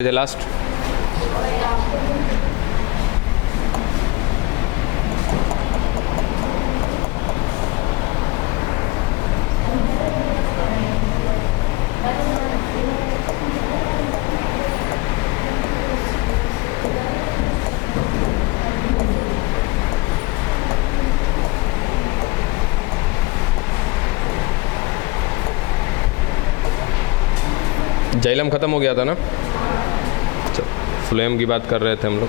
थे last. Xylem ख़त्म हो गया था ना, फ्लोएम की बात कर रहे थे हम लोग।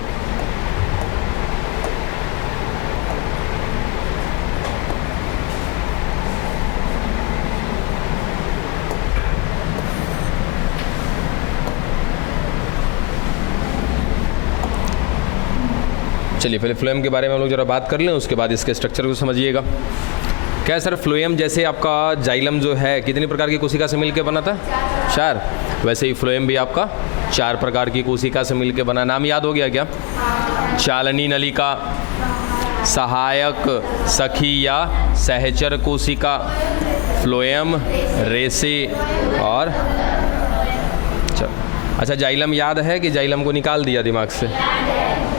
चलिए पहले फ्लोएम के बारे में हम लोग ज़रा बात कर लें, उसके बाद इसके स्ट्रक्चर को समझिएगा। क्या है सर, फ्लोएम जैसे आपका जाइलम जो है कितनी प्रकार की कोशिका से मिलकर बना था? 4। वैसे ही फ्लोएम भी आपका 4 प्रकार की कोशिका से मिलकर बना। नाम याद हो गया क्या? चालनी नलिका, सहायक सखी या सहचर कोशिका, फ्लोएम, रेसे और अच्छा जाइलम याद है कि जाइलम को निकाल दिया दिमाग से?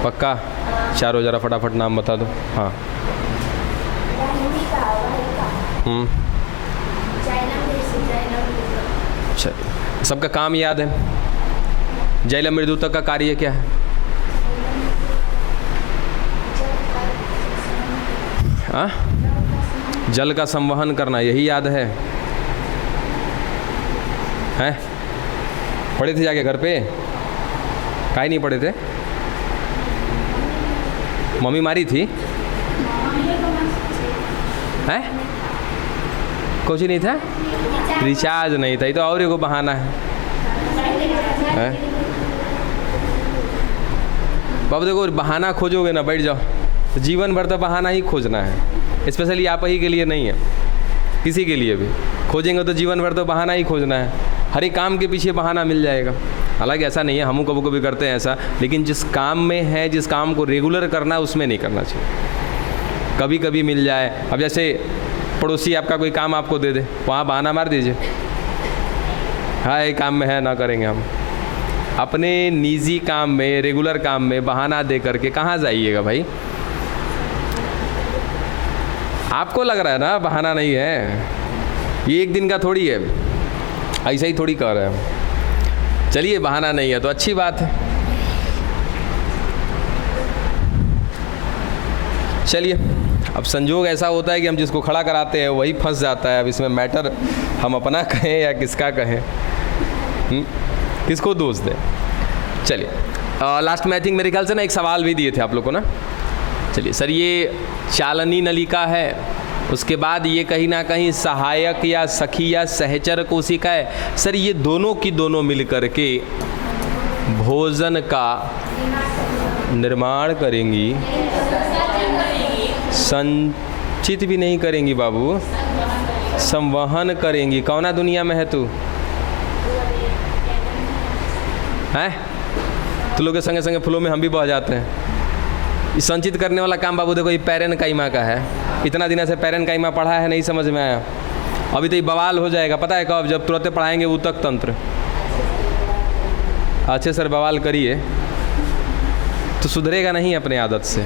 पक्का? चारों जरा फटाफट नाम बता दो। हाँ चलिए, सबका काम याद है। जाइलम मृदुतक का कार्य क्या है? जल का संवहन करना, यही याद है? हैं? पढ़े थे जाके घर पे? काहे नहीं पढ़े थे? मम्मी मारी थी? हैं? कुछ नहीं था? रिचार्ज नहीं था, ये तो और एगो बहाना है। बाबू देखो, बहाना खोजोगे ना बैठ जाओ, तो जीवन भर तो बहाना ही खोजना है। स्पेशली आप ही के लिए नहीं है, किसी के लिए भी खोजेंगे तो जीवन भर तो बहाना ही खोजना है। हर एक काम के पीछे बहाना मिल जाएगा। हालांकि ऐसा नहीं है, हम कभी कभी करते हैं ऐसा, लेकिन जिस काम में है, जिस काम को रेगुलर करना है, उसमें नहीं करना चाहिए। कभी कभी मिल जाए, अब जैसे पड़ोसी आपका कोई काम आपको दे दे, वहाँ बहाना मार दीजिए, हाँ ये काम में है ना करेंगे हम। अपने निजी काम में, रेगुलर काम में बहाना दे करके कहाँ जाइएगा भाई? आपको लग रहा है ना बहाना नहीं है, ये एक दिन का थोड़ी है, ऐसा ही थोड़ी कर रहे हैं। चलिए बहाना नहीं है तो अच्छी बात है। चलिए, अब संजोग ऐसा होता है कि हम जिसको खड़ा कराते हैं वही फंस जाता है। अब इसमें मैटर हम अपना कहें या किसका कहें, किसको दोष दें? चलिए लास्ट में आई थिंक मेरे ख्याल से ना एक सवाल भी दिए थे आप लोग को ना। चलिए सर, ये चालनी नलिका है, उसके बाद ये कहीं ना कहीं सहायक या सखी या सहचर कोशिका है। सर ये दोनों की दोनों मिलकर के भोजन का निर्माण करेंगी, संचित भी नहीं करेंगी बाबू, संवहन करेंगी। कौना दुनिया में है तू? हैं? तो लोग के संगे संगे फ्लो में हम भी बह जाते हैं। ये संचित करने वाला काम बाबू देखो, ये पैरेनकाइमा का है। इतना दिन से पैरेनकाइमा पढ़ा है, नहीं समझ में आया? अभी तो ये बवाल हो जाएगा, पता है कब? जब तुरंत पढ़ाएंगे ऊतक तंत्र। अच्छे सर बवाल करिए तो सुधरेगा नहीं अपने आदत से।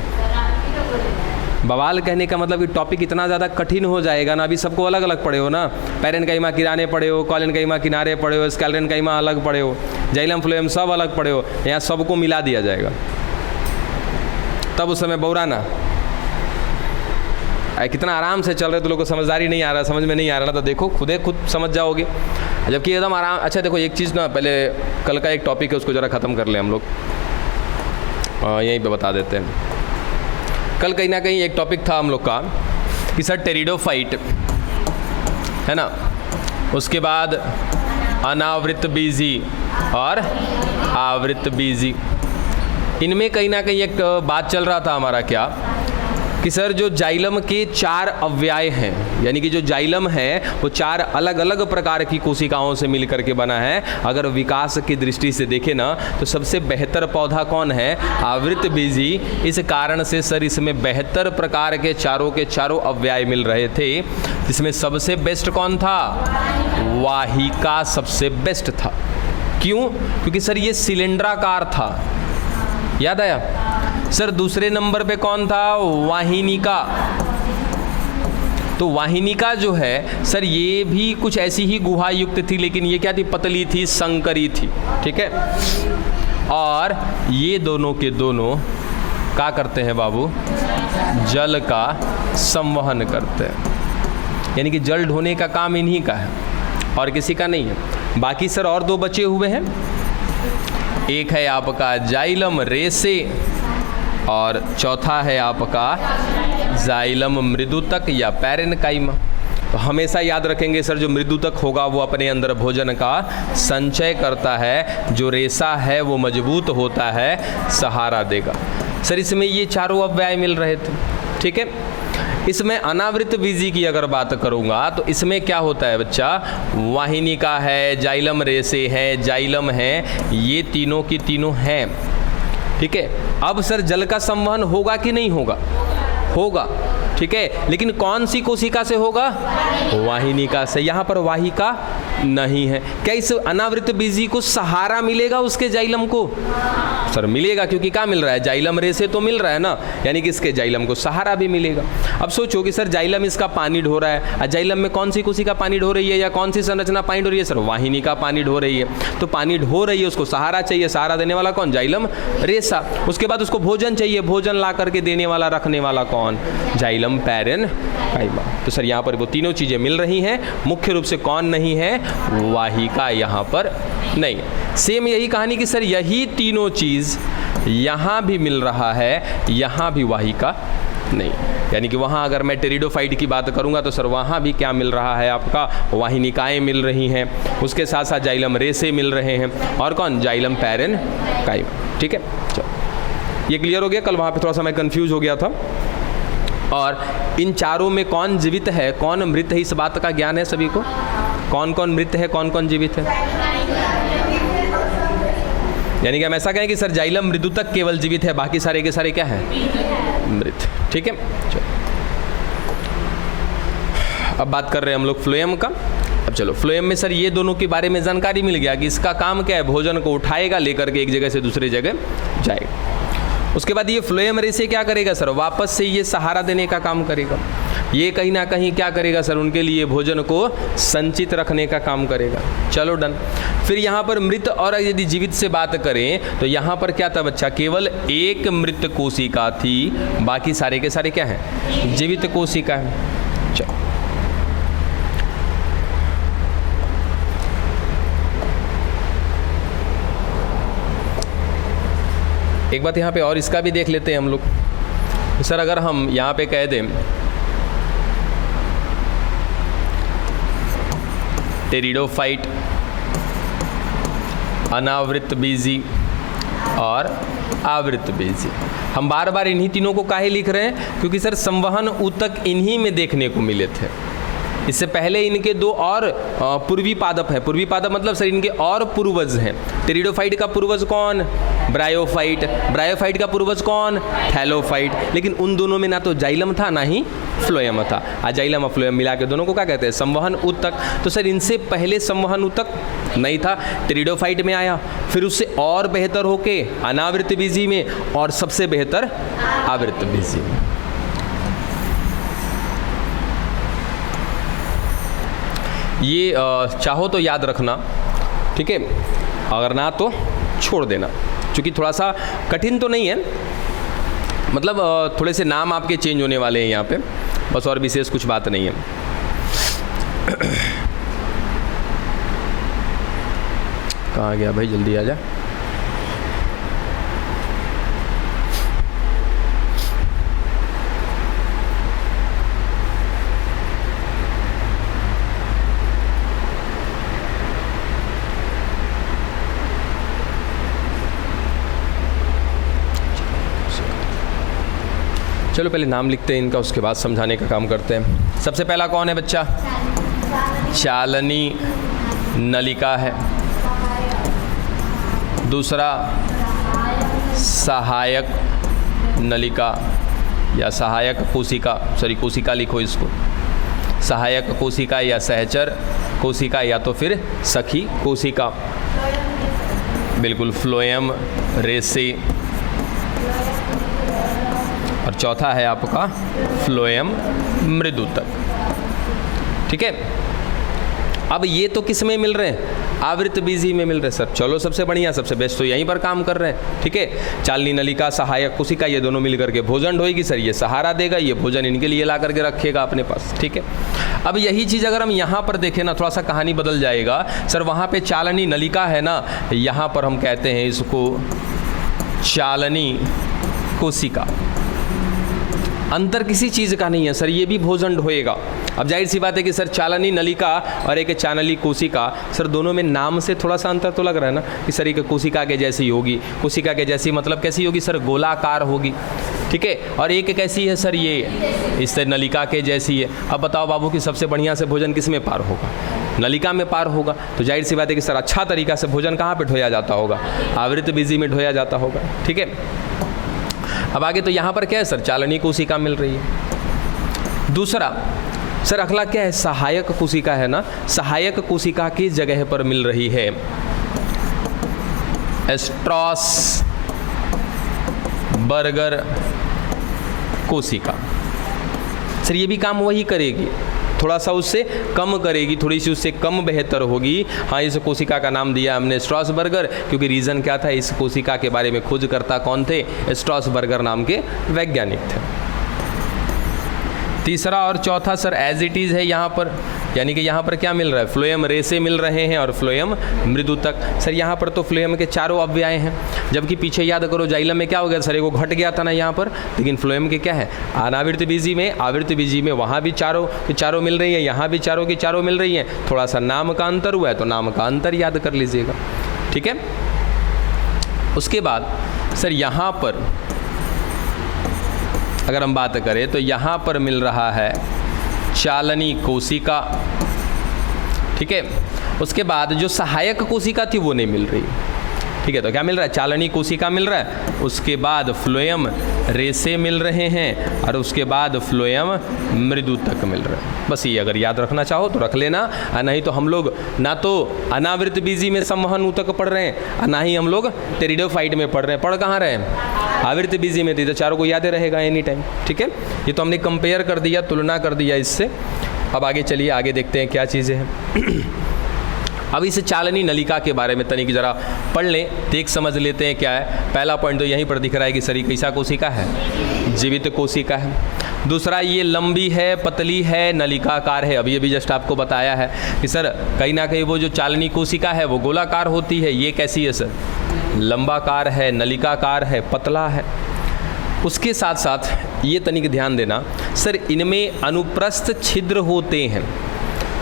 बवाल कहने का मतलब कि टॉपिक इतना ज़्यादा कठिन हो जाएगा ना। अभी सबको अलग अलग पढ़े हो ना, पैरेनकाइमा किराने पढ़े हो, कॉलेनकाइमा किनारे पढ़े हो, स्कैलेनकाइमा अलग पढ़े हो, जाइलम फ्लोएम सब अलग पढ़े हो। यहाँ सबको मिला दिया जाएगा, तब उस समय बौराना। कितना आराम से चल रहे तो लोगों को समझदारी नहीं आ रहा, समझ में नहीं आ रहा ना, तो देखो खुद समझ जाओगे। जबकि एकदम आराम। अच्छा देखो एक चीज़ ना, पहले कल का एक टॉपिक है उसको ज़रा ख़त्म कर लें हम लोग, यहीं पे बता देते हैं। कल कहीं ना कहीं एक टॉपिक था हम लोग का कि सर टेरिडोफाइट है ना, उसके बाद अनावृत बीजी और आवृत बीजी, इनमें कहीं ना कहीं एक बात चल रहा था हमारा क्या कि सर जो जाइलम के 4 अव्यय हैं, यानी कि जो जाइलम है वो 4 अलग अलग प्रकार की कोशिकाओं से मिलकर के बना है। अगर विकास की दृष्टि से देखें ना तो सबसे बेहतर पौधा कौन है? आवृत बीजी। इस कारण से सर इसमें बेहतर प्रकार के चारों अव्यय मिल रहे थे, जिसमें सबसे बेस्ट कौन था? वाहिका सबसे बेस्ट था। क्यों? क्योंकि सर ये सिलेंडराकार था, याद आया सर। दूसरे नंबर पे कौन था? वाहिनिका। तो वाहिनिका जो है सर ये भी कुछ ऐसी ही गुहा युक्त थी, लेकिन ये क्या थी? पतली थी, संकरी थी, ठीक है। और ये दोनों के दोनों क्या करते हैं बाबू? जल का संवहन करते हैं, यानी कि जल ढोने का काम इन्हीं का है और किसी का नहीं है। बाकी सर और दो बचे हुए हैं, एक है आपका जाइलम रेसे और चौथा है आपका जाइलम मृदुतक या पैरेन्काइमा। तो हमेशा याद रखेंगे सर, जो मृदुतक होगा वो अपने अंदर भोजन का संचय करता है, जो रेशा है वो मजबूत होता है, सहारा देगा। सर इसमें ये चारों अव्यय मिल रहे थे, ठीक है। इसमें अनावृत बीजी की अगर बात करूंगा तो इसमें क्या होता है बच्चा? वाहिनिका है, जाइलम रेसे है, जाइलम है, ये तीनों की तीनों हैं, ठीक है। अब सर जल का संवहन होगा कि नहीं होगा? होगा, ठीक है। लेकिन कौन सी कोशिका से होगा? वाहिनिका से। यहाँ पर वाहिका नहीं है। क्या इस अनावृत बीजी को सहारा मिलेगा उसके जाइलम को? सर मिलेगा, क्योंकि क्या मिल रहा है? जाइलम रे से तो मिल रहा है ना, यानी कि इसके जाइलम को सहारा भी मिलेगा। अब सोचो कि सर जाइलम इसका पानी ढो रहा है, और जाइलम में कौन सी कोशिका पानी ढो रही है या कौन सी संरचना पानी ढो रही है? सर वाहिनिका पानी ढो रही है। तो पानी ढो रही है, उसको सहारा चाहिए, सहारा देने वाला कौन? जाइलम रेशा। उसके बाद उसको भोजन चाहिए, भोजन ला करके देने वाला, रखने वाला कौन? Xylem parenchyma. तो सर यहाँ पर वो तीनों चीजें मिल रही हैं। मुख्य रूप से कौन नहीं है? वाहिका यहाँ पर नहीं। सेम यही कहानी कि सर यही तीनों चीज यहाँ भी मिल रहा है, यहाँ भी वाहिका नहीं। यानी कि वहाँ अगर मैं टेरिडोफाइट की बात करूँगा तो सर वहाँ भी क्या मिल रहा है आपका? वाहिनिकाएँ मिल रही हैं, उसके साथ साथ जाइलम रेसे मिल रहे हैं, और कौन? जाइलम पैरेन्काइमा, ठीक है। चलो ये क्लियर हो गया। कल वहाँ पे थोड़ा सा मैं कंफ्यूज हो गया था। और इन चारों में कौन जीवित है, कौन मृत है, इस बात का ज्ञान है सभी को? कौन कौन मृत है, कौन कौन जीवित है? यानी कि हम ऐसा कहें कि सर जाइलम मृदुतक केवल जीवित है, बाकी सारे के सारे क्या हैं? मृत, ठीक है। चलो अब बात कर रहे हैं हम लोग फ्लोएम का। अब चलो फ्लोएम में सर ये दोनों के बारे में जानकारी मिल गया कि इसका काम क्या है? भोजन को उठाएगा, लेकर के एक जगह से दूसरी जगह जाएगा। उसके बाद ये फ्लोएम रेसे क्या करेगा सर? वापस से ये सहारा देने का काम करेगा। ये कहीं ना कहीं क्या करेगा सर? उनके लिए भोजन को संचित रखने का काम करेगा। चलो डन। फिर यहाँ पर मृत और यदि जीवित से बात करें तो यहाँ पर क्या था बच्चा? केवल एक मृत कोशिका थी, बाकी सारे के सारे क्या हैं? जीवित कोशिका है। चलो एक बात यहाँ पे और इसका भी देख लेते हैं हम लोग। सर अगर हम यहाँ पे कह दें टेरिडोफाइट, अनावृत बीजी और आवृत बीजी, हम बार बार इन्हीं तीनों को काहे लिख रहे हैं? क्योंकि सर संवहन ऊतक इन्हीं में देखने को मिले थे। इससे पहले इनके दो और पूर्वी पादप हैं। पूर्वी पादप मतलब सर इनके और पूर्वज हैं। टेरिडोफाइट का पूर्वज कौन? ब्रायोफाइट। ब्रायोफाइट का पूर्वज कौन? थैलोफाइट। लेकिन उन दोनों में ना तो जाइलम था ना ही फ्लोएम था। जाइलम और फ्लोएम मिला के दोनों को क्या कहते हैं? संवहन ऊतक। तो सर इनसे पहले संवहन ऊतक नहीं था, टेरिडोफाइट में आया, फिर उससे और बेहतर होके अनावृत बीजी में, और सबसे बेहतर आवृत बीजी में। ये चाहो तो याद रखना, ठीक है, अगर ना तो छोड़ देना, क्योंकि थोड़ा सा कठिन तो नहीं है। मतलब थोड़े से नाम आपके चेंज होने वाले हैं यहाँ पे, बस, और विशेष कुछ बात नहीं है। कहाँ गया भाई? जल्दी आ जा। चलो पहले नाम लिखते हैं इनका, उसके बाद समझाने का काम करते हैं। सबसे पहला कौन है बच्चा? चालनी नलिका है। दूसरा सहायक नलिका या सहायक कोशिका, सॉरी कोशिका लिखो इसको, सहायक कोशिका या सहचर कोशिका या तो फिर सखी कोशिका। बिल्कुल, फ्लोएम रेसे, और चौथा है आपका फ्लोएम मृदुतक। ठीक है, अब ये तो किस में मिल रहे हैं? आवृतबीजी में मिल रहे हैं सर। चलो सबसे बढ़िया, सबसे बेस्ट तो यहीं पर काम कर रहे हैं। ठीक है, चालनी नलिका, सहायक कोशिका, ये दोनों मिल करके भोजन ढोएगी सर। ये सहारा देगा, ये भोजन इनके लिए ला करके रखेगा अपने पास। ठीक है, अब यही चीज़ अगर हम यहाँ पर देखें ना, थोड़ा सा कहानी बदल जाएगा सर। वहाँ पे चालनी नलिका है ना, यहाँ पर हम कहते हैं इसको चालनी कोशिका। अंतर किसी चीज़ का नहीं है सर, ये भी भोजन ढोएगा। अब जाहिर सी बात है कि सर चालनी नलिका और एक चालनी कोशिका, सर दोनों में नाम से थोड़ा सा अंतर तो लग रहा है ना, कि सर एक कोशिका के जैसी होगी। कोशिका के जैसी मतलब कैसी होगी सर? गोलाकार होगी। ठीक है, और एक कैसी है सर? ये इस नलिका के जैसी है। अब बताओ बाबू कि सबसे बढ़िया से भोजन किस में पार होगा? नलिका में पार होगा। तो जाहिर सी बात है कि सर अच्छा तरीका से भोजन कहाँ पर ढोया जाता होगा? आवृतबीजी में ढोया जाता होगा। ठीक है, अब आगे तो यहाँ पर क्या है सर? चालनी कोशिका मिल रही है। दूसरा सर अगला क्या है? सहायक कोशिका है ना, सहायक कोशिका की जगह पर मिल रही है स्ट्रॉसबर्गर कोशिका। सर ये भी काम वही करेगी, थोड़ा सा उससे कम करेगी, थोड़ी सी उससे कम बेहतर होगी। हाँ, इस कोशिका का नाम दिया हमने स्ट्रॉसबर्गर, क्योंकि रीज़न क्या था? इस कोशिका के बारे में खोजकर्ता कौन थे? स्ट्रॉसबर्गर नाम के वैज्ञानिक थे। तीसरा और चौथा सर एज इट इज़ है यहाँ पर, यानी कि यहाँ पर क्या मिल रहा है? फ्लोएम रेसे मिल रहे हैं और फ्लोएम मृदुतक। सर यहाँ पर तो फ्लोएम के चारों अव्यय हैं, जबकि पीछे याद करो जाइलम में क्या हो गया सर? एगो घट गया था ना यहाँ पर, लेकिन फ्लोएम के क्या है? अनावृतबीजी में, आवृतबीजी में वहाँ भी चारों मिल रही है, यहाँ भी चारों की चारों मिल रही हैं। थोड़ा सा नाम का अंतर हुआ है, तो नाम का अंतर याद कर लीजिएगा। ठीक है, उसके बाद सर यहाँ पर अगर हम बात करें तो यहाँ पर मिल रहा है चालनी कोशिका। ठीक है, उसके बाद जो सहायक कोशिका थी वो नहीं मिल रही। ठीक है, तो क्या मिल रहा है? चालनी कोशिका मिल रहा है, उसके बाद फ्लोएम रेसे मिल रहे हैं, और उसके बाद फ्लोएम मृदुतक मिल रहा है। बस ये अगर याद रखना चाहो तो रख लेना, नहीं तो हम लोग ना तो अनावृतबीजी में संवहन ऊतक पढ़ रहे हैं, ना ही हम लोग टेरिडोफाइट में पढ़ रहे हैं। पढ़ कहाँ रहे हैं? आवृतबीजी में थी, तो चारों को याद रहेगा एनी टाइम। ठीक है, ये तो हमने कंपेयर कर दिया, तुलना कर दिया इससे। अब आगे चलिए, आगे देखते हैं क्या चीज़ें हैं। अब इस चालनी नलिका के बारे में तनिक जरा पढ़ लें, देख समझ लेते हैं क्या है। पहला पॉइंट तो यहीं पर दिख रहा है कि सर कैसा कोशिका है? जीवित कोशिका है। दूसरा, ये लंबी है, पतली है, नलिकाकार है। अभी जस्ट आपको बताया है कि सर कहीं ना कहीं वो जो चालनी कोशिका है वो गोलाकार होती है। ये कैसी है सर? लंबाकार है, नलिकाकार है, पतला है। उसके साथ साथ ये तनिक ध्यान देना सर, इनमें अनुप्रस्थ छिद्र होते हैं।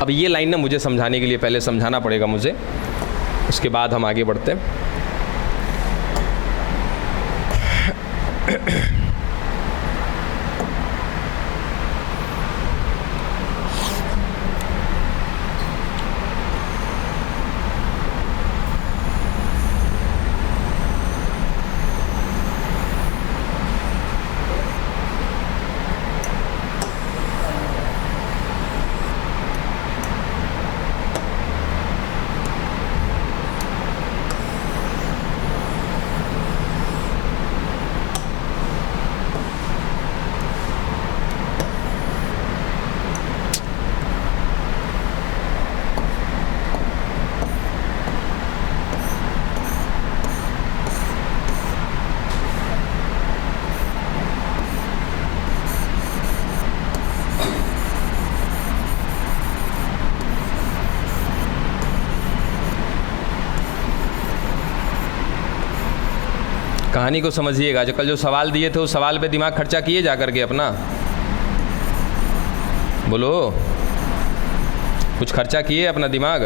अब ये लाइन ना मुझे समझाने के लिए पहले समझाना पड़ेगा मुझे, उसके बाद हम आगे बढ़ते हैं। कहानी को समझिएगा। जो कल जो सवाल दिए थे उस सवाल पे दिमाग खर्चा किए जा करके अपना, बोलो कुछ खर्चा किए अपना दिमाग?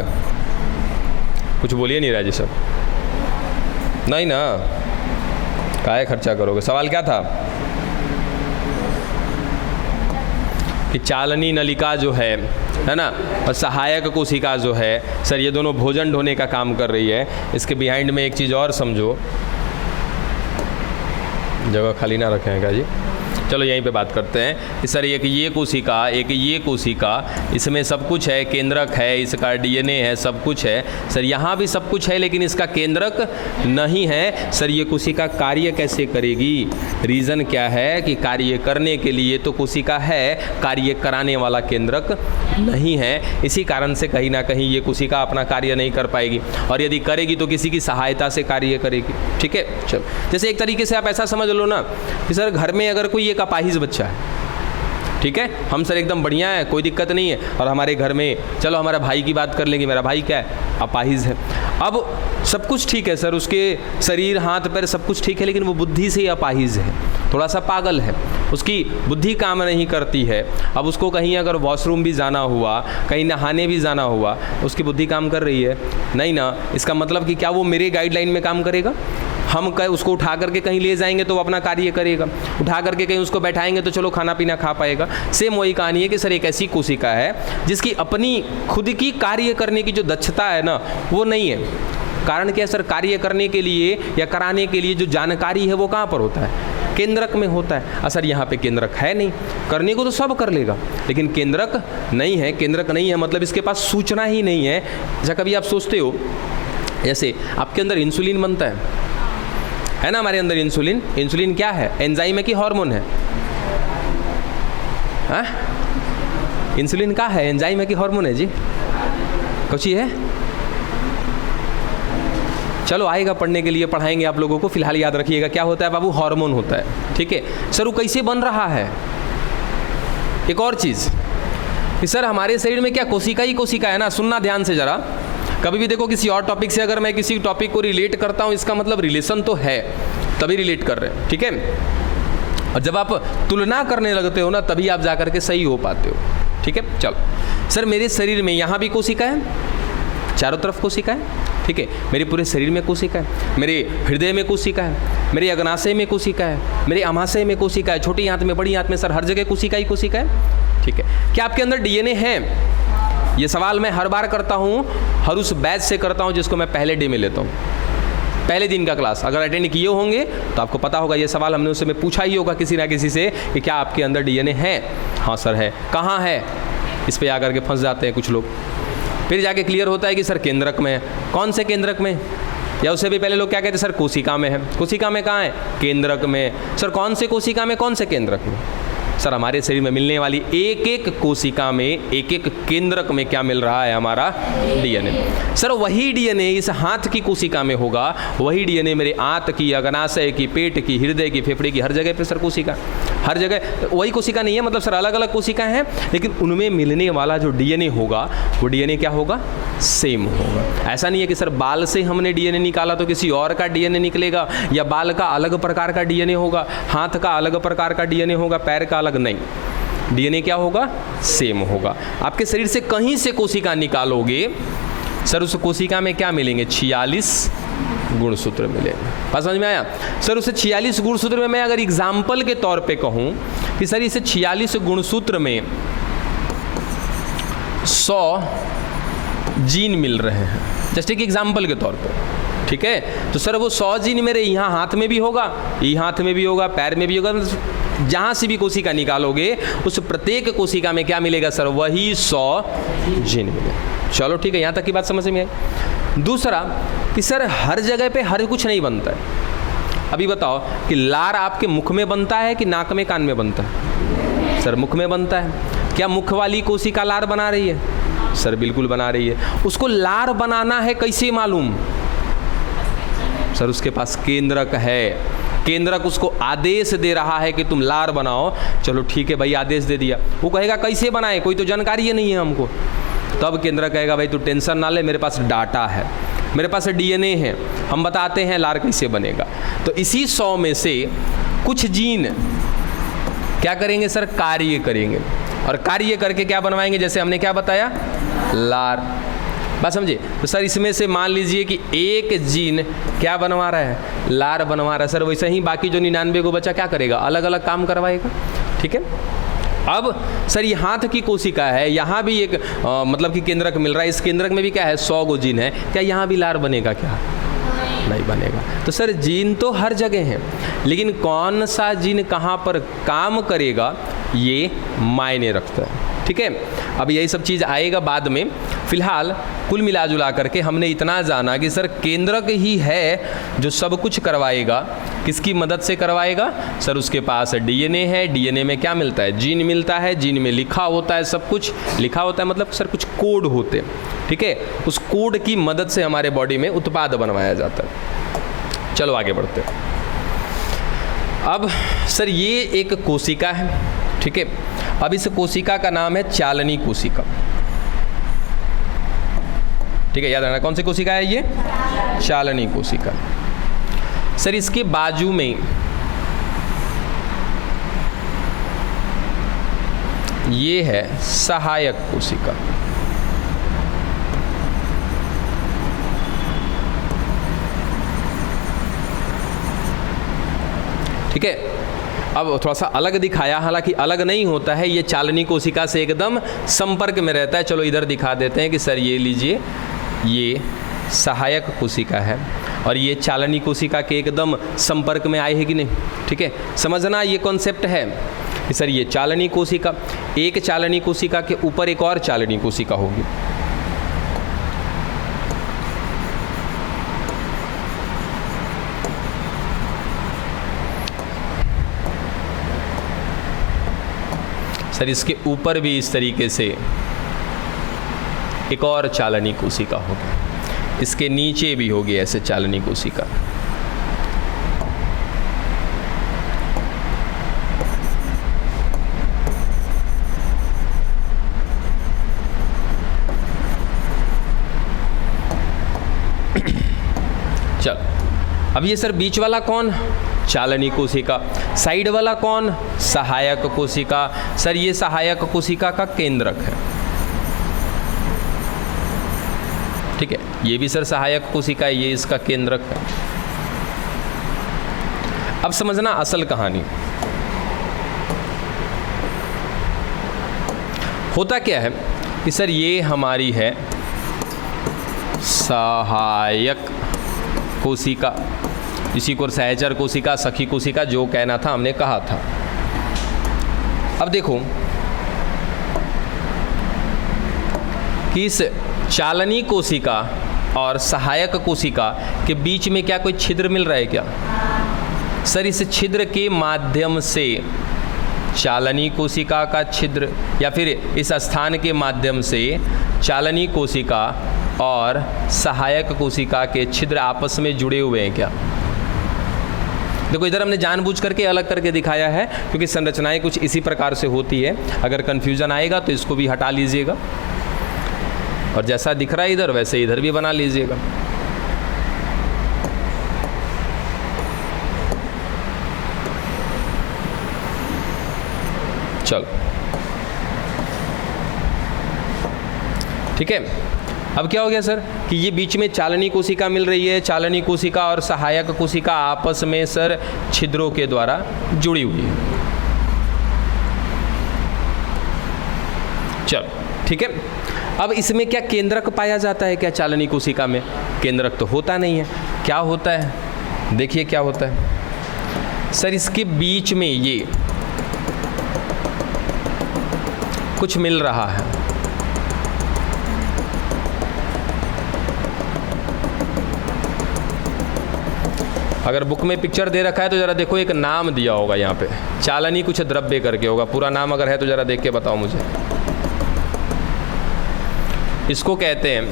कुछ बोलिए नहीं राजी सब, नहीं ना? काहे खर्चा करोगे? सवाल क्या था कि चालनी नलिका जो है ना, और सहायक कोशिका जो है सर, ये दोनों भोजन ढोने का काम कर रही है। इसके बिहाइंड में एक चीज़ और समझो, जगह खाली ना रखें क्या जी? चलो यहीं पे बात करते हैं कि सर एक ये कोशिका, इसमें सब कुछ है, केंद्रक है, इसका डीएनए है, सब कुछ है। सर यहाँ भी सब कुछ है लेकिन इसका केंद्रक नहीं है। सर ये कोशिका कार्य कैसे करेगी? रीज़न क्या है कि कार्य करने के लिए तो कोशिका है, कार्य कराने वाला केंद्रक नहीं है। इसी कारण से कहीं ना कहीं ये कोशिका अपना कार्य नहीं कर पाएगी, और यदि करेगी तो किसी की सहायता से कार्य करेगी। ठीक है, चलो जैसे एक तरीके से आप ऐसा समझ लो ना कि सर घर में अगर कोई एक अपाहिज बच्चा है, ठीक है, हम सर एकदम बढ़िया है, कोई दिक्कत नहीं है, और हमारे घर में चलो हमारा भाई की बात कर लेंगे, मेरा भाई क्या है, अपाहिज है। अब सब कुछ ठीक है सर, उसके शरीर हाथ पैर सब कुछ ठीक है, लेकिन वो बुद्धि से अपाहिज है, थोड़ा सा पागल है, उसकी बुद्धि काम नहीं करती है। अब उसको कहीं अगर वॉशरूम भी जाना हुआ, कहीं नहाने भी जाना हुआ, उसकी बुद्धि काम कर रही है? नहीं ना। इसका मतलब कि क्या वो मेरे गाइडलाइन में काम करेगा? हम उसको उठा करके कहीं ले जाएंगे तो वो अपना कार्य करेगा, उठा करके कहीं उसको बैठाएंगे तो चलो खाना पीना खा पाएगा। सेम वही कहानी है कि सर एक ऐसी कोशिका है जिसकी अपनी खुद की कार्य करने की जो दक्षता है ना, वो नहीं है। कारण क्या है सर? कार्य करने के लिए या कराने के लिए जो जानकारी है वो कहाँ पर होता है? केंद्रक में होता है। असर यहाँ पे केंद्रक है नहीं, करने को तो सब कर लेगा लेकिन केंद्रक नहीं है। केंद्रक नहीं है मतलब इसके पास सूचना ही नहीं है। जैसा कभी आप सोचते हो, जैसे आपके अंदर इंसुलिन बनता है ना, हमारे अंदर इंसुलिन। इंसुलिन क्या है? एंजाइम है कि हार्मोन है? हाँ, इंसुलिन क्या है? एंजाइम है कि हार्मोन है जी? कुछ ही है? चलो आएगा पढ़ने के लिए, पढ़ाएंगे आप लोगों को, फिलहाल याद रखिएगा क्या होता है बाबू? हार्मोन होता है। ठीक है सर, वो कैसे बन रहा है? एक और चीज़ कि सर हमारे शरीर में क्या कोशिका ही कोशिका है ना? सुनना ध्यान से ज़रा। कभी भी देखो किसी और टॉपिक से अगर मैं किसी टॉपिक को रिलेट करता हूँ, इसका मतलब रिलेशन तो है, तभी रिलेट कर रहे हैं। ठीक है, और जब आप तुलना करने लगते हो ना, तभी आप जाकर के सही हो पाते हो। ठीक है, चलो सर मेरे शरीर में यहाँ भी कोशिका है, चारों तरफ कोशिका है। ठीक है, मेरे पूरे शरीर में कोशिका है, मेरे हृदय में कोशिका है, मेरे अग्नाशय में कोशिका है, मेरे अमाशय में कोशिका है, छोटी आंत में, बड़ी आंत में, सर हर जगह कोशिका ही कोशिका है। ठीक है, क्या आपके अंदर डीएनए है? ये सवाल मैं हर बार करता हूँ, हर उस बैच से करता हूँ जिसको मैं पहले डे में लेता हूँ। पहले दिन का क्लास अगर अटेंड किए होंगे तो आपको पता होगा, ये सवाल हमने उससे पूछा ही होगा किसी ना किसी से कि क्या आपके अंदर डीएनए है? हाँ सर है। कहाँ है? इस पे आकर के फंस जाते हैं कुछ लोग। फिर जाके क्लियर होता है कि सर केंद्रक में है। कौन से केंद्रक में? या उससे भी पहले लोग क्या कहते हैं? सर कोशिका में है। कोशिका में कहाँ है? केंद्रक में। सर कौन से कोशिका में, कौन से केंद्रक में? सर हमारे शरीर में मिलने वाली एक एक कोशिका में, एक एक केंद्रक में क्या मिल रहा है? हमारा डीएनए। सर वही डीएनए इस हाथ की कोशिका में होगा, वही डीएनए मेरे आंत की, अग्नाशय की, पेट की, हृदय की, फेफड़े की, हर जगह पे सर कोशिका, हर जगह वही कोशिका नहीं है। मतलब सर अलग अलग कोशिका हैं, लेकिन उनमें मिलने वाला जो डीएनए होगा वो डीएनए क्या होगा? सेम होगा। ऐसा नहीं है कि सर बाल से हमने डीएनए निकाला तो किसी और का डीएनए निकलेगा, या बाल का अलग प्रकार का डीएनए होगा, हाथ का अलग प्रकार का डीएनए होगा, पैर का अलग नहीं। डीएनए क्या होगा? सेम होगा। आपके शरीर से कहीं से कोशिका निकालोगे, सर उस कोशिका में क्या मिलेंगे? 46 गुणसूत्र मिलेंगे। बात समझ में आया? सर उसे 46 गुणसूत्र में मैं अगर एग्जाम्पल के तौर पे कहूं कि सर इसे 46 गुणसूत्र में 100 जीन मिल रहे हैं, जस्ट एक एग्जाम्पल के तौर पे, ठीक है, तो सर वो 100 जीन मेरे यहाँ हाथ में भी होगा, ये हाथ में भी होगा, पैर में भी होगा, जहाँ से भी कोशिका निकालोगे उस प्रत्येक कोशिका में क्या मिलेगा? सर वही 100 जीन मिलेगा। चलो ठीक है, यहाँ तक की बात समझ में आई। दूसरा कि सर हर जगह पे हर कुछ नहीं बनता है। अभी बताओ कि लार आपके मुख में बनता है कि नाक में, कान में बनता है? सर मुख में बनता है। क्या मुख वाली कोशिका लार बना रही है? सर बिल्कुल बना रही है। उसको लार बनाना है कैसे मालूम? सर उसके पास केंद्रक है, केंद्रक उसको आदेश दे रहा है कि तुम लार बनाओ। चलो ठीक है भाई, आदेश दे दिया। वो कहेगा कैसे बनाए, कोई तो जानकारी नहीं है हमको। तब केंद्रक कहेगा भाई तू टेंशन ना ले, मेरे पास डाटा है, मेरे पास डीएनए है, हम बताते हैं लार कैसे बनेगा। तो इसी 100 में से कुछ जीन क्या करेंगे? सर कार्य करेंगे, और कार्य करके क्या बनवाएंगे? जैसे हमने क्या बताया? लार। बात समझे? तो सर इसमें से मान लीजिए कि एक जीन क्या बनवा रहा है? लार बनवा रहा है। सर वैसे ही बाकी जो 99 को बचा क्या करेगा? अलग अलग काम करवाएगा। ठीक है, अब सर ये हाथ की कोशिका है, यहाँ भी एक मतलब कि केंद्रक मिल रहा है, इस केंद्रक में भी क्या है? 100 गो जीन है। क्या यहाँ भी लार बनेगा? क्या नहीं बनेगा। तो सर जीन तो हर जगह है, लेकिन कौन सा जीन कहाँ पर काम करेगा ये मायने रखता है। ठीक है, अब यही सब चीज़ आएगा बाद में। फिलहाल कुल मिला जुला करके हमने इतना जाना कि सर केंद्रक ही है जो सब कुछ करवाएगा। किसकी मदद से करवाएगा? सर उसके पास डीएनए है, डीएनए में क्या मिलता है? जीन मिलता है, जीन में लिखा होता है, सब कुछ लिखा होता है, मतलब सर कुछ कोड होते हैं। ठीक है, उस कोड की मदद से हमारे बॉडी में उत्पाद बनवाया जाता है। चलो आगे बढ़ते हैं। अब सर ये एक कोशिका है, ठीक है। अब इस कोशिका का नाम है चालनी कोशिका। ठीक है, याद रखना कौन सी कोशिका है ये? चालनी कोशिका। सर इसके बाजू में ये है सहायक कोशिका। ठीक है, अब थोड़ा सा अलग दिखाया, हालांकि अलग नहीं होता है, ये चालनी कोशिका से एकदम संपर्क में रहता है। चलो इधर दिखा देते हैं कि सर ये लीजिए, ये सहायक कोशिका है और ये चालनी कोशिका के एकदम संपर्क में आए है कि नहीं। ठीक है, समझना ये कॉन्सेप्ट है कि सर ये चालनी कोशिका, एक चालनी कोशिका के ऊपर एक और चालनी कोशिका होगी। सर इसके ऊपर भी इस तरीके से एक और चालनी कोशिका होगी, इसके नीचे भी होगी ऐसे चालनी कोशिका। चल, अब ये सर बीच वाला कौन? चालनी कोशिका। साइड वाला कौन? सहायक कोशिका। सर ये सहायक कोशिका का केंद्रक है। ठीक है, ये भी सर सहायक कोशिका है, ये इसका केंद्रक है। अब समझना असल कहानी। होता क्या है कि सर ये हमारी है सहायक कोशिका, इसी को सहचर कोशिका, सखी कोशिका जो कहना था हमने कहा था। अब देखो कि इस चालनी कोशिका और सहायक कोशिका के बीच में क्या कोई छिद्र मिल रहा है क्या? सर इस छिद्र के माध्यम से चालनी कोशिका का छिद्र या फिर इस स्थान के माध्यम से चालनी कोशिका और सहायक कोशिका के छिद्र आपस में जुड़े हुए हैं क्या? देखो इधर हमने जानबूझ करके अलग करके दिखाया है क्योंकि संरचनाएं कुछ इसी प्रकार से होती है। अगर कन्फ्यूजन आएगा तो इसको भी हटा लीजिएगा और जैसा दिख रहा है इधर वैसे इधर भी बना लीजिएगा। चलो ठीक है, अब क्या हो गया सर कि ये बीच में चालनी कोशिका मिल रही है, चालनी कोशिका और सहायक कोशिका आपस में सर छिद्रों के द्वारा जुड़ी हुई है। चलो ठीक है, अब इसमें क्या केंद्रक पाया जाता है क्या? चालनी कोशिका में केंद्रक तो होता नहीं है। क्या होता है, देखिए क्या होता है सर, इसके बीच में ये कुछ मिल रहा है। अगर बुक में पिक्चर दे रखा है तो ज़रा देखो, एक नाम दिया होगा यहाँ पे, चालनी कुछ द्रव्य करके होगा। पूरा नाम अगर है तो ज़रा देख के बताओ मुझे। इसको कहते हैं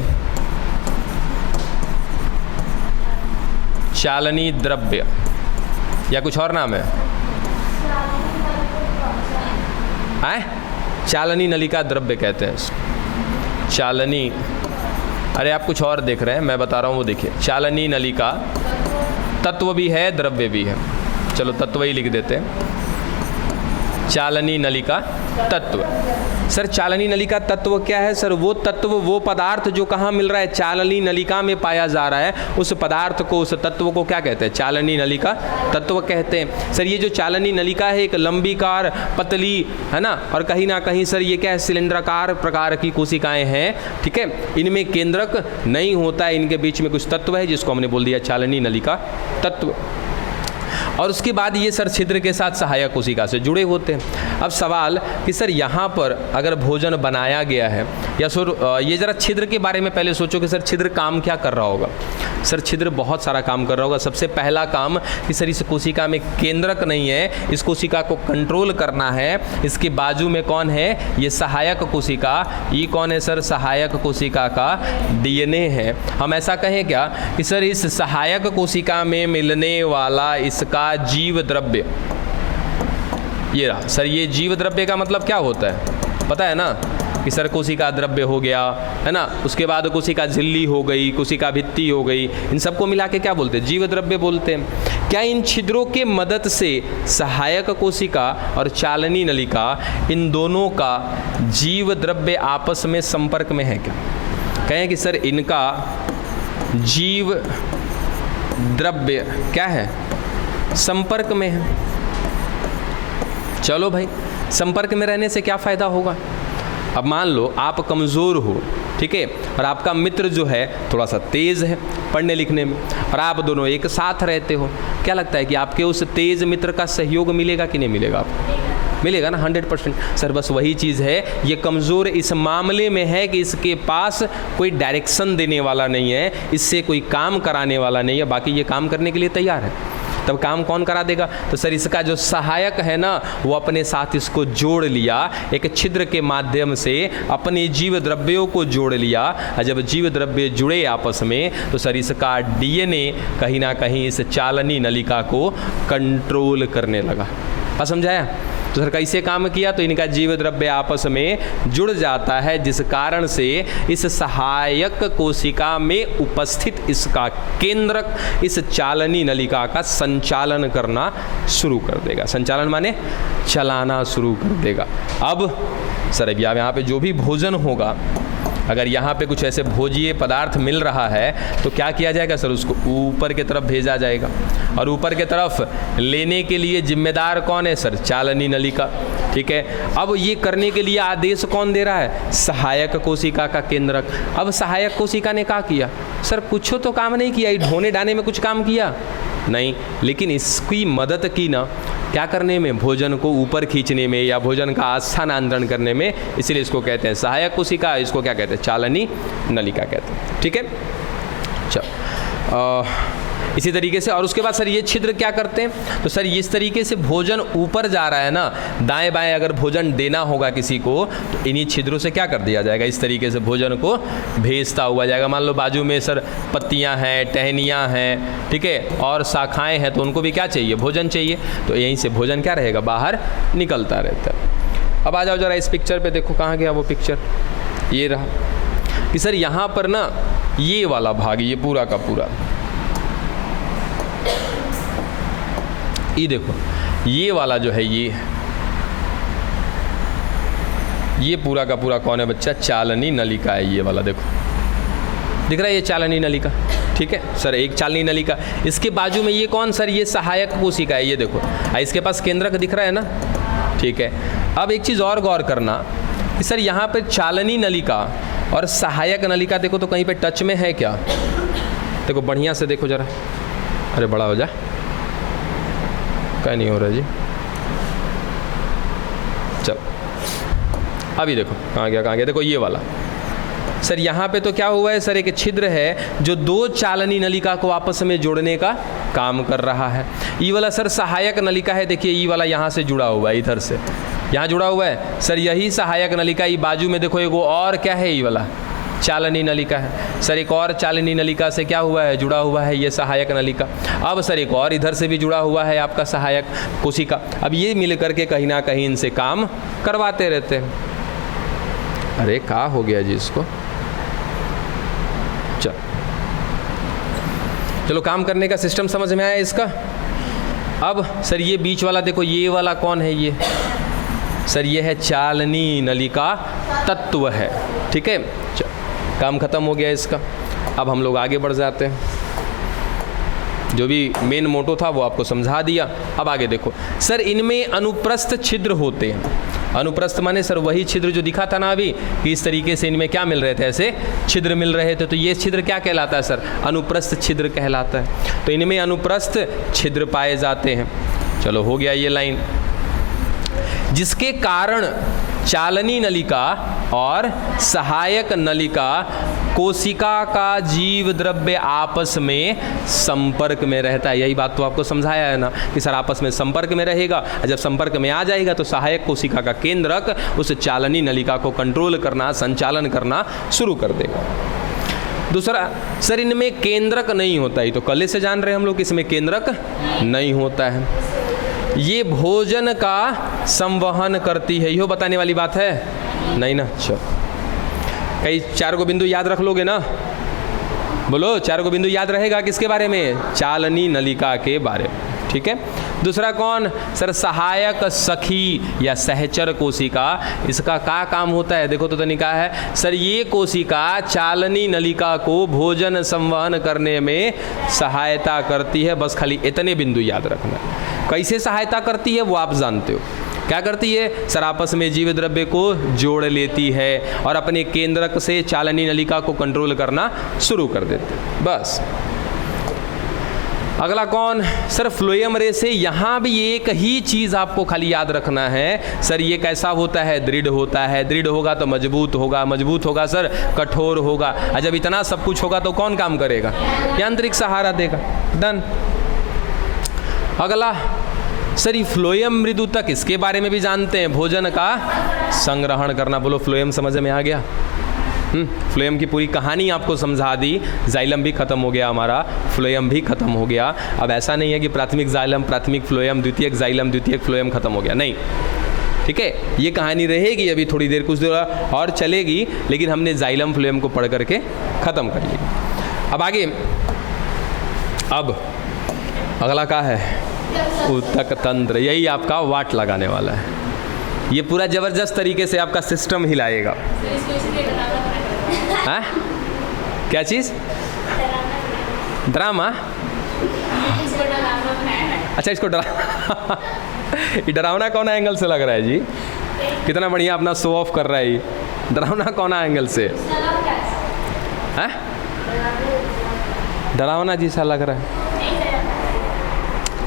चालनी द्रव्य या कुछ और नाम है? चालनी नलिका द्रव्य कहते हैं। चालनी, अरे आप कुछ और देख रहे हैं, मैं बता रहा हूँ वो देखिए। चालनी नलिका तत्व भी है द्रव्य भी है, चलो तत्व ही लिख देते हैं। चालनी नलिका तत्व। सर चालनी नलिका तत्व क्या है? सर वो तत्व, वो पदार्थ जो कहाँ मिल रहा है? चालनी नलिका में पाया जा रहा है, उस पदार्थ को, उस तत्व को क्या कहते हैं? चालनी नलिका तत्व कहते हैं। सर ये जो चालनी नलिका है एक लंबी कार, पतली, है ना, और कहीं ना कहीं सर ये क्या है? सिलेंडराकार प्रकार की कोशिकाएं हैं, ठीक है। इनमें केंद्रक नहीं होता है, इनके बीच में कुछ तत्व है जिसको हमने बोल दिया चालनी नलिका तत्व। और उसके बाद ये सर छिद्र के साथ सहायक कोशिका से जुड़े होते हैं। अब सवाल कि सर यहाँ पर अगर भोजन बनाया गया है, या सर ये ज़रा छिद्र के बारे में पहले सोचो कि सर छिद्र काम क्या कर रहा होगा। सर छिद्र बहुत सारा काम कर रहा होगा। सबसे पहला काम कि सर इस कोशिका में केंद्रक नहीं है, इस कोशिका को कंट्रोल करना है। इसके बाजू में कौन है? ये सहायक कोशिका। ये कौन है सर? सहायक कोशिका का DNA है। हम ऐसा कहें क्या कि सर इस सहायक कोशिका में मिलने वाला इसका जीव द्रव्य, ये रहा सर। ये जीव द्रव्य का मतलब क्या होता है पता है ना? कि सर कोशिका द्रव्य हो गया, है ना, उसके बाद कोशिका झिल्ली हो गई, कोशिका भित्ति हो गई, इन सबको मिला के क्या बोलते हैं? जीव द्रव्य बोलते हैं। क्या इन छिद्रों के मदद से सहायक कोशिका और चालनी नलिका, इन दोनों का जीव द्रव्य आपस में संपर्क में है क्या? कहें कि सर इनका जीव द्रव्य क्या है? संपर्क में है। चलो भाई, संपर्क में रहने से क्या फ़ायदा होगा? अब मान लो आप कमज़ोर हो, ठीक है, और आपका मित्र जो है थोड़ा सा तेज़ है पढ़ने लिखने में, और आप दोनों एक साथ रहते हो, क्या लगता है कि आपके उस तेज़ मित्र का सहयोग मिलेगा कि नहीं मिलेगा? आपको मिलेगा ना, 100%। सर बस वही चीज़ है, ये कमज़ोर इस मामले में है कि इसके पास कोई डायरेक्शन देने वाला नहीं है, इससे कोई काम कराने वाला नहीं है, बाकी ये काम करने के लिए तैयार है। तब काम कौन करा देगा? तो सर इसका जो सहायक है ना, वो अपने साथ इसको जोड़ लिया, एक छिद्र के माध्यम से अपने जीव द्रव्यों को जोड़ लिया। और जब जीव द्रव्य जुड़े आपस में तो सर इसका DNA कहीं ना कहीं इस चालनी नलिका को कंट्रोल करने लगा। समझाया? तो सर कैसे काम किया? तो इनका जीव द्रव्य आपस में जुड़ जाता है, जिस कारण से इस सहायक कोशिका में उपस्थित इसका केंद्रक इस चालनी नलिका का संचालन करना शुरू कर देगा। संचालन माने चलाना शुरू कर देगा। अब सर अब यहाँ पे जो भी भोजन होगा, अगर यहाँ पे कुछ ऐसे भोज्य पदार्थ मिल रहा है तो क्या किया जाएगा सर? उसको ऊपर की तरफ भेजा जाएगा, और ऊपर की तरफ लेने के लिए जिम्मेदार कौन है सर? चालनी नलिका, ठीक है। अब ये करने के लिए आदेश कौन दे रहा है? सहायक कोशिका का केंद्रक। अब सहायक कोशिका ने क्या किया? सर कुछ तो काम नहीं किया, ढोने डाने में कुछ काम किया नहीं, लेकिन इसकी मदद की ना क्या करने में? भोजन को ऊपर खींचने में या भोजन का स्थानांतरण करने में। इसलिए इसको कहते हैं सहायक कोशिका, इसको क्या कहते हैं? चालनी नलिका कहते हैं, ठीक है। चलो इसी तरीके से, और उसके बाद सर ये छिद्र क्या करते हैं? तो सर इस तरीके से भोजन ऊपर जा रहा है ना, दाएं बाएं अगर भोजन देना होगा किसी को तो इन्हीं छिद्रों से क्या कर दिया जाएगा? इस तरीके से भोजन को भेजता हुआ जाएगा। मान लो बाजू में सर पत्तियां हैं, टहनियां हैं, ठीक है, और शाखाएं हैं, तो उनको भी क्या चाहिए? भोजन चाहिए। तो यहीं से भोजन क्या रहेगा? बाहर निकलता रहता है। अब आ जाओ जरा इस पिक्चर पे, देखो कहाँ गया वो पिक्चर, ये रहा कि सर यहाँ पर ना ये वाला भाग, ये पूरा का पूरा, ये देखो ये वाला जो है, ये पूरा का पूरा कौन है बच्चा? चालनी नलिका है। ये वाला देखो दिख रहा है, ये चालनी नलिका, ठीक है सर, एक चालनी नलिका। इसके बाजू में ये कौन सर? ये सहायक कोशिका है। ये देखो इसके पास केंद्रक दिख रहा है ना, ठीक है। अब एक चीज़ और गौर करना कि सर यहाँ पे चालनी नलिका और सहायक नलिका देखो तो कहीं पे टच में है क्या? देखो बढ़िया से देखो जरा, अरे बड़ा हो जा, क्या नहीं हो रहा जी, चल अभी देखो कहाँ गया, देखो ये वाला सर, यहाँ पे तो क्या हुआ है सर? एक छिद्र है जो दो चालनी नलिका को आपस में जोड़ने का काम कर रहा है। ये वाला सर सहायक नलिका है, देखिए ये वाला यहाँ से जुड़ा हुआ है, इधर से यहाँ जुड़ा हुआ है सर, यही सहायक नलिका। ये बाजू में देखो एगो और क्या है? ये वाला चालनी नलिका है सर, एक और चालनी नलिका से क्या हुआ है? जुड़ा हुआ है ये सहायक नलिका। अब सर एक और इधर से भी जुड़ा हुआ है आपका सहायक कोशिका। अब ये मिल करके कहीं ना कहीं इनसे काम करवाते रहते हैं। अरे क्या हो गया जी इसको? चलो काम करने का सिस्टम समझ में आया इसका। अब सर ये बीच वाला देखो, ये वाला कौन है? सर ये है चालनी नलिका तत्व है, ठीक है। काम खत्म हो गया इसका। अब हम लोग आगे बढ़ जाते हैं। जो भी मेन मोटो था वो आपको समझा दिया। अब आगे देखो सर, इनमें अनुप्रस्थ छिद्र होते हैं। अनुप्रस्थ माने सर वही छिद्र जो दिखा था ना अभी, कि इस तरीके से इनमें क्या मिल रहे थे, ऐसे छिद्र मिल रहे थे। तो ये छिद्र क्या कहलाता है सर? अनुप्रस्थ छिद्र कहलाता है। तो इनमें अनुप्रस्थ छिद्र पाए जाते हैं। चलो हो गया ये लाइन, जिसके कारण चालनी नलिका और सहायक नलिका कोशिका का जीव द्रव्य आपस में संपर्क में रहता है। यही बात तो आपको समझाया है ना कि सर आपस में संपर्क में रहेगा। जब संपर्क में आ जाएगा तो सहायक कोशिका का केंद्रक उस चालनी नलिका को कंट्रोल करना, संचालन करना शुरू कर देगा। दूसरा सर, इनमें केंद्रक नहीं होता। ही तो कल से जान रहे हम लोग, इसमें केंद्रक नहीं होता है। ये भोजन का संवहन करती है, यो बताने वाली बात है नहीं ना। चलो कई 4 को बिंदु याद रख लोगे ना? बोलो 4 को बिंदु याद रहेगा किसके बारे में? चालनी नलिका के बारे में, ठीक है। दूसरा कौन सर? सहायक सखी या सहचर कोशिका। इसका क्या काम होता है देखो तो तनिका है सर। ये कोशिका चालनी नलिका को भोजन संवहन करने में सहायता करती है। बस खाली इतने बिंदु याद रखना। कैसे सहायता करती है वो आप जानते हो। क्या करती है सर? आपस में जीव द्रव्य को जोड़ लेती है और अपने केंद्रक से चालनी नलिका को कंट्रोल करना शुरू कर देते हैं। बस अगला कौन सर? फ्लोएम रे से। यहाँ भी एक ही चीज़ आपको खाली याद रखना है सर। ये कैसा होता है? दृढ़ होता है। दृढ़ होगा तो मजबूत होगा, मजबूत होगा सर कठोर होगा। और जब इतना सब कुछ होगा तो कौन काम करेगा? यांत्रिक सहारा देगा। डन। अगला सर, ये फ्लोएम मृदु तक, इसके बारे में भी जानते हैं, भोजन का संग्रहण करना। बोलो फ्लोएम समझ में आ गया? फ्लोएम की पूरी कहानी आपको समझा दी। जाइलम भी खत्म हो गया हमारा, फ्लोएम भी खत्म हो गया। अब ऐसा नहीं है कि प्राथमिक जाइलम, प्राथमिक फ्लोएम, द्वितीयक जाइलम, द्वितीयक फ्लोएम खत्म हो गया, नहीं, ठीक है। ये कहानी रहेगी अभी थोड़ी देर, कुछ देर और चलेगी, लेकिन हमने जाइलम फ्लोएम को पढ़ करके खत्म कर लिया। अब आगे, अब अगला क्या है? ऊतक तंत्र। यही आपका वाट लगाने वाला है। ये पूरा जबरदस्त तरीके से आपका सिस्टम हिलाएगा। हाँ? क्या चीज़? ड्रामा? अच्छा, इसको ये डरावना कौन एंगल से लग रहा है जी? कितना बढ़िया अपना शो ऑफ कर रहा है ये। डरावना कौन एंगल से? हाँ? डरावना जैसा लग रहा है।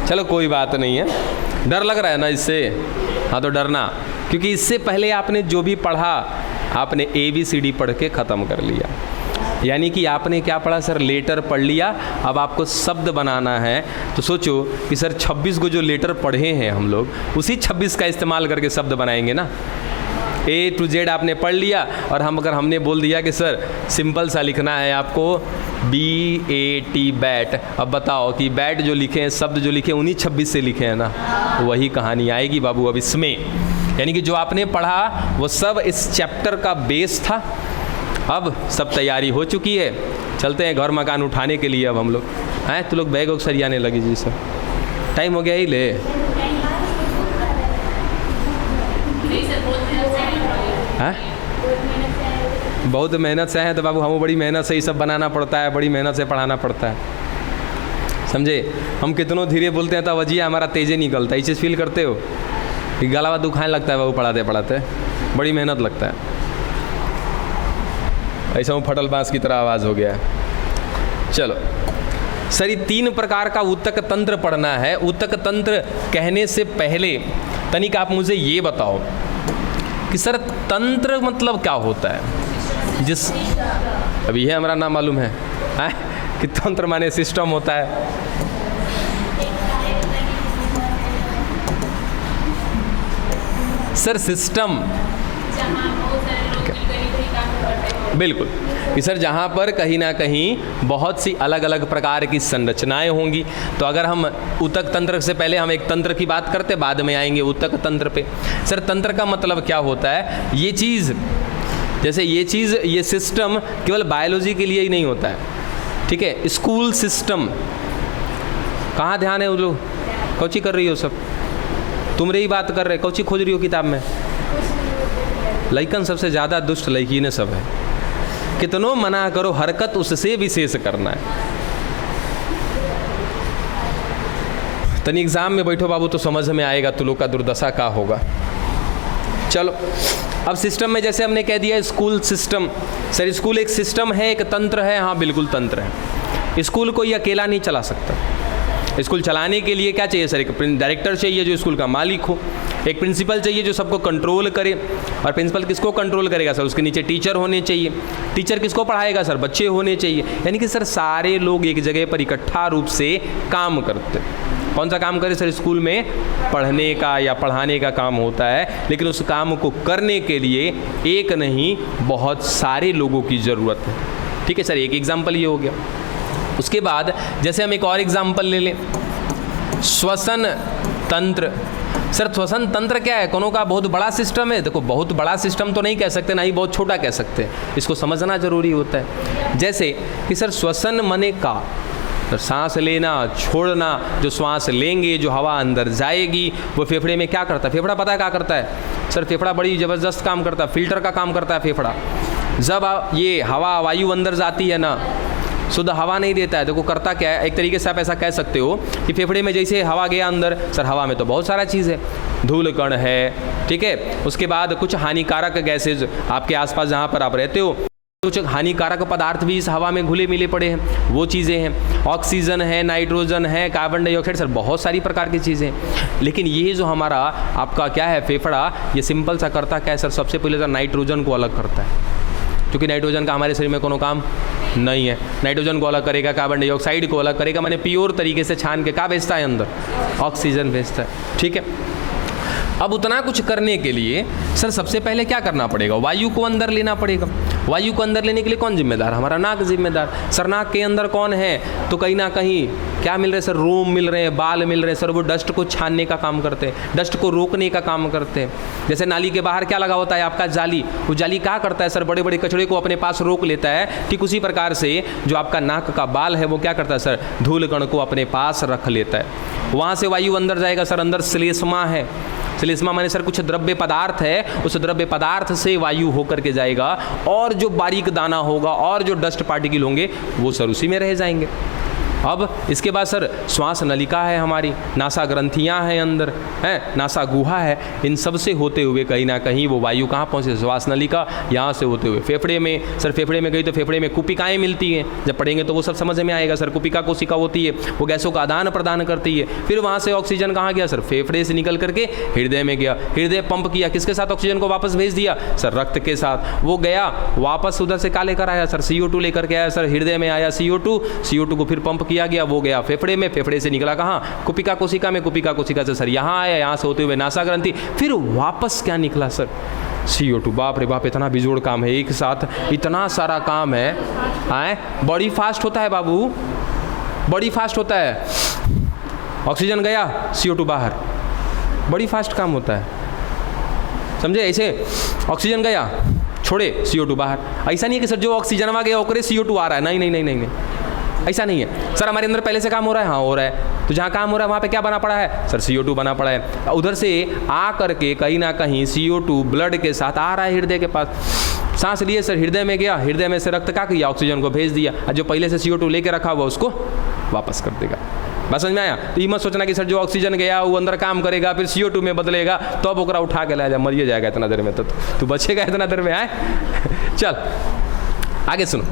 चलो कोई बात नहीं है। डर लग रहा है ना इससे? हाँ तो डरना, क्योंकि इससे पहले आपने जो भी पढ़ा आपने ABCD पढ़ के ख़त्म कर लिया। यानी कि आपने क्या पढ़ा सर? लेटर पढ़ लिया। अब आपको शब्द बनाना है। तो सोचो कि सर 26 को जो लेटर पढ़े हैं हम लोग, उसी 26 का इस्तेमाल करके शब्द बनाएंगे ना। A to Z आपने पढ़ लिया, और हमने बोल दिया कि सर सिंपल सा लिखना है आपको BAT बैट। अब बताओ कि बैट जो लिखे हैं, शब्द जो लिखे हैं, उन्हीं 26 से लिखे हैं ना। वही कहानी आएगी बाबू अब इसमें। यानी कि जो आपने पढ़ा वो सब इस चैप्टर का बेस था। अब सब तैयारी हो चुकी है, चलते हैं घर मकान उठाने के लिए। अब हम लोग हैं तो लोग बैग सरियाने लगे जी। सर टाइम हो गया ही ले। हाँ? बहुत मेहनत से हैं तो बाबू हम बड़ी मेहनत से ही सब बनाना पड़ता है, बड़ी मेहनत से पढ़ाना पड़ता है, समझे। हम कितनों धीरे बोलते हैं तब अजी हमारा तेजे निकलता है। ये चीज़ फील करते हो कि गला दुखाने लगता है बाबू पढ़ाते पढ़ाते, बड़ी मेहनत लगता है। ऐसा हूँ फटल बांस की तरह आवाज़ हो गया है। चलो सर, ये 3 प्रकार का ऊतक तंत्र पढ़ना है। ऊतक तंत्र कहने से पहले तनिक आप मुझे ये बताओ कि सर तंत्र मतलब क्या होता है? जिस अभी है हमारा नाम मालूम है कि तंत्र माने सिस्टम होता है। सर सिस्टम बिल्कुल कि सर जहाँ पर कहीं ना कहीं बहुत सी अलग अलग प्रकार की संरचनाएं होंगी। तो अगर हम ऊतक तंत्र से पहले हम एक तंत्र की बात करते, बाद में आएंगे ऊतक तंत्र पे। सर तंत्र का मतलब क्या होता है? ये चीज़, जैसे ये चीज़, ये सिस्टम केवल बायोलॉजी के लिए ही नहीं होता है, ठीक है। स्कूल सिस्टम कहाँ ध्यान है? वो लोग कौची कर रही हो सब? तुम रही बात कर रहे, कौची खोज रही हो किताब में? लइकन सबसे ज़्यादा दुष्ट लइकीने सब है, कितनों मना करो हरकत उससे विशेष करना है। तनी एग्जाम में बैठो बाबू तो समझ में आएगा तुम लोग का दुर्दशा का होगा। चलो अब सिस्टम में जैसे हमने कह दिया स्कूल सिस्टम, सर स्कूल एक सिस्टम है, एक तंत्र है। हाँ बिल्कुल तंत्र है। स्कूल कोई अकेला नहीं चला सकता। स्कूल चलाने के लिए क्या चाहिए सर? एक डायरेक्टर चाहिए जो स्कूल का मालिक हो, एक प्रिंसिपल चाहिए जो सबको कंट्रोल करे। और प्रिंसिपल किसको कंट्रोल करेगा सर? उसके नीचे टीचर होने चाहिए। टीचर किसको पढ़ाएगा सर? बच्चे होने चाहिए। यानी कि सर सारे लोग एक जगह पर इकट्ठा रूप से काम करते। कौन सा काम करे सर? स्कूल में पढ़ने का या पढ़ाने का काम होता है, लेकिन उस काम को करने के लिए एक नहीं बहुत सारे लोगों की ज़रूरत है। ठीक है सर, एक एग्जाम्पल ये हो गया। उसके बाद जैसे हम एक और एग्जाम्पल ले लें, श्वसन तंत्र। सर श्वसन तंत्र क्या है? कोनो का बहुत बड़ा सिस्टम है? देखो बहुत बड़ा सिस्टम तो नहीं कह सकते, ना ही बहुत छोटा कह सकते हैं, इसको समझना जरूरी होता है। जैसे कि सर श्वसन मने का तो सांस लेना छोड़ना, जो श्वास लेंगे जो हवा अंदर जाएगी वो फेफड़े में क्या करता है? फेफड़ा पता है क्या करता है सर? फेफड़ा बड़ी ज़बरदस्त काम करता है, फिल्टर का काम करता है फेफड़ा। जब ये हवा वायु अंदर जाती है ना, शुद्ध हवा नहीं देता है, देखो करता क्या है, एक तरीके से आप ऐसा कह सकते हो कि फेफड़े में जैसे हवा गया अंदर, सर हवा में तो बहुत सारा चीज़ है, धूल कण है, ठीक है, उसके बाद कुछ हानिकारक गैसेज आपके आसपास जहाँ पर आप रहते हो, कुछ हानिकारक पदार्थ भी इस हवा में घुले मिले पड़े हैं, वो चीज़ें हैं, ऑक्सीजन है, नाइट्रोजन है, कार्बन डाइऑक्साइड, सर बहुत सारी प्रकार की चीज़ें। लेकिन ये जो हमारा आपका क्या है फेफड़ा, ये सिंपल सा करता क्या है सर? सबसे पहले तो नाइट्रोजन को अलग करता है, क्योंकि नाइट्रोजन का हमारे शरीर में कोनो काम नहीं है। नाइट्रोजन को अलग करेगा, कार्बन डाइऑक्साइड को अलग करेगा, मैंने प्योर तरीके से छान के क्या भेजता है अंदर? ऑक्सीजन भेजता है। ठीक है, अब उतना कुछ करने के लिए सर सबसे पहले क्या करना पड़ेगा? वायु को अंदर लेना पड़ेगा। वायु को अंदर लेने के लिए कौन जिम्मेदार? हमारा नाक जिम्मेदार। सर नाक के अंदर कौन है? तो कहीं ना कहीं क्या मिल रहे हैं सर? रोम मिल रहे हैं, बाल मिल रहे हैं सर, वो डस्ट को छानने का काम करते हैं, डस्ट को रोकने का काम करते हैं। जैसे नाली के बाहर क्या लगा होता है आपका? जाली। वो जाली क्या करता है सर? बड़े बड़े कचड़े को अपने पास रोक लेता है। ठीक उसी प्रकार से जो आपका नाक का बाल है वो क्या करता है सर? धूल कण को अपने पास रख लेता है। वहाँ से वायु अंदर जाएगा सर, अंदर श्लेष्मा है। श्लेष्मा माने सर कुछ द्रव्य पदार्थ है, उस द्रव्य पदार्थ से वायु होकर के जाएगा, और जो बारीक दाना होगा और जो डस्ट पार्टिकल होंगे वो सर उसी में रह जाएंगे। अब इसके बाद सर श्वास नलिका है हमारी, नासा ग्रंथियाँ हैं अंदर, हैं नासा गुहा है, इन सब से होते हुए कहीं ना कहीं वो वायु कहाँ पहुँचे? श्वास नलिका, यहाँ से होते हुए फेफड़े में। सर फेफड़े में गई तो फेफड़े में कुपिकाएँ मिलती हैं, जब पढ़ेंगे तो वो सब समझ में आएगा सर। कुपिका कोशिका होती है, वो गैसों का आदान प्रदान करती है। फिर वहाँ से ऑक्सीजन कहाँ गया सर? फेफड़े से निकल करके हृदय में गया, हृदय पंप किया, किसके साथ ऑक्सीजन को वापस भेज दिया सर? रक्त के साथ। वो गया वापस उधर से क्या लेकर आया सर? CO2 लेकर के आया सर, हृदय में आया CO2 को फिर पंप किया गया, वो गया फेफड़े में, फेफड़े से निकला कहाँ? कुपिका कोशिका में, कुपिका कोशिका से सर यहाँ आया, यहाँ से होते हुए नासा ग्रंथि, फिर वापस क्या निकला सर? CO2। बाप रे बाप, इतना बिजोड़ काम है, एक साथ इतना सारा काम है। आए बड़ी फास्ट होता है बाबू, बड़ी फास्ट होता है। ऑक्सीजन गया, CO2 बाहर, बड़ी फास्ट काम होता है, समझे? ऐसे ऑक्सीजन गया, छोड़े CO2 बाहर। ऐसा नहीं है कि सर जो ऑक्सीजन आ गया ओकरे CO2 आ रहा है, नहीं नहीं नहीं नहीं नहीं, ऐसा नहीं है सर। हमारे अंदर पहले से काम हो रहा है, हाँ हो रहा है, तो जहाँ काम हो रहा है वहाँ पे क्या बना पड़ा है सर? CO2 बना पड़ा है। उधर से आ करके कहीं ना कहीं CO2 ब्लड के साथ आ रहा है हृदय के पास, सांस लिए सर, हृदय में गया, हृदय में से रक्त क्या किया? ऑक्सीजन को भेज दिया, और जो पहले से CO2 लेके रखा हुआ उसको वापस कर देगा। बस समझ में आया? तो ये मत सोचना कि सर जो ऑक्सीजन गया वो अंदर काम करेगा फिर CO2 में बदलेगा तो अब ओकरा उठा के लाया जा, मरिए जाएगा इतना देर में, तो तू बचेगा इतना देर में? आए चल आगे सुनो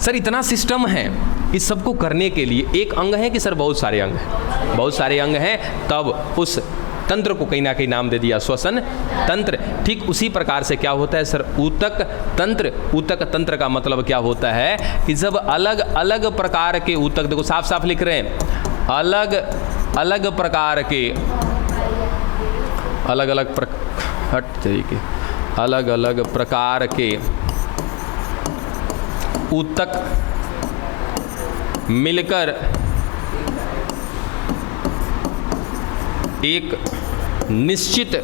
सर, इतना सिस्टम है, इस सबको करने के लिए एक अंग है कि सर बहुत सारे अंग हैं? बहुत सारे अंग हैं, तब उस तंत्र को कहीं ना कहीं नाम दे दिया श्वसन तंत्र। ठीक उसी प्रकार से क्या होता है सर? ऊतक तंत्र। ऊतक तंत्र का मतलब क्या होता है कि जब अलग अलग प्रकार के ऊतक, देखो साफ साफ लिख रहे हैं, अलग अलग प्रकार के, अलग अलग प्रकार के ऊतक मिलकर एक निश्चित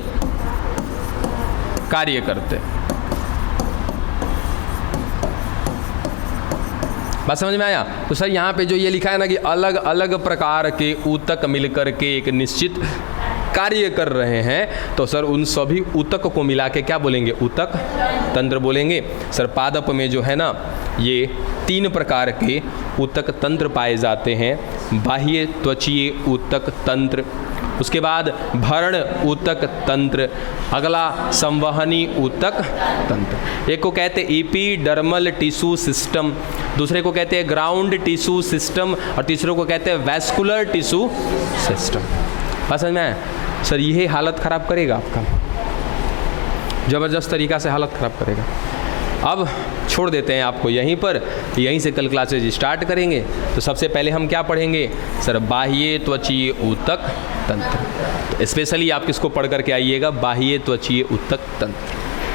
कार्य करते। बात समझ में आया? तो सर यहाँ पे जो ये लिखा है ना कि अलग अलग प्रकार के ऊतक मिलकर के एक निश्चित कार्य कर रहे हैं तो सर उन सभी ऊतक को मिला के क्या बोलेंगे? ऊतक तंत्र बोलेंगे। सर पादप में जो है ना ये 3 प्रकार के ऊतक तंत्र पाए जाते हैं। बाह्य त्वचीय ऊतक तंत्र, उसके बाद भरण ऊतक तंत्र, अगला संवहनी ऊतक तंत्र। एक को कहते हैं एपिडर्मल टिश्यू सिस्टम, दूसरे को कहते हैं ग्राउंड टिश्यू सिस्टम और तीसरे को कहते हैं वैस्कुलर टिश्यू सिस्टम। समझ में आया? सर यही हालत ख़राब करेगा आपका, ज़बरदस्त तरीक़ा से हालत ख़राब करेगा। अब छोड़ देते हैं आपको यहीं पर, यहीं से कल क्लासेज स्टार्ट करेंगे। तो सबसे पहले हम क्या पढ़ेंगे? सर बाह्य त्वचीय ऊतक तंत्र। तो स्पेशली आप किसको पढ़ करके आइएगा? बाह्य त्वचीय ऊतक तंत्र।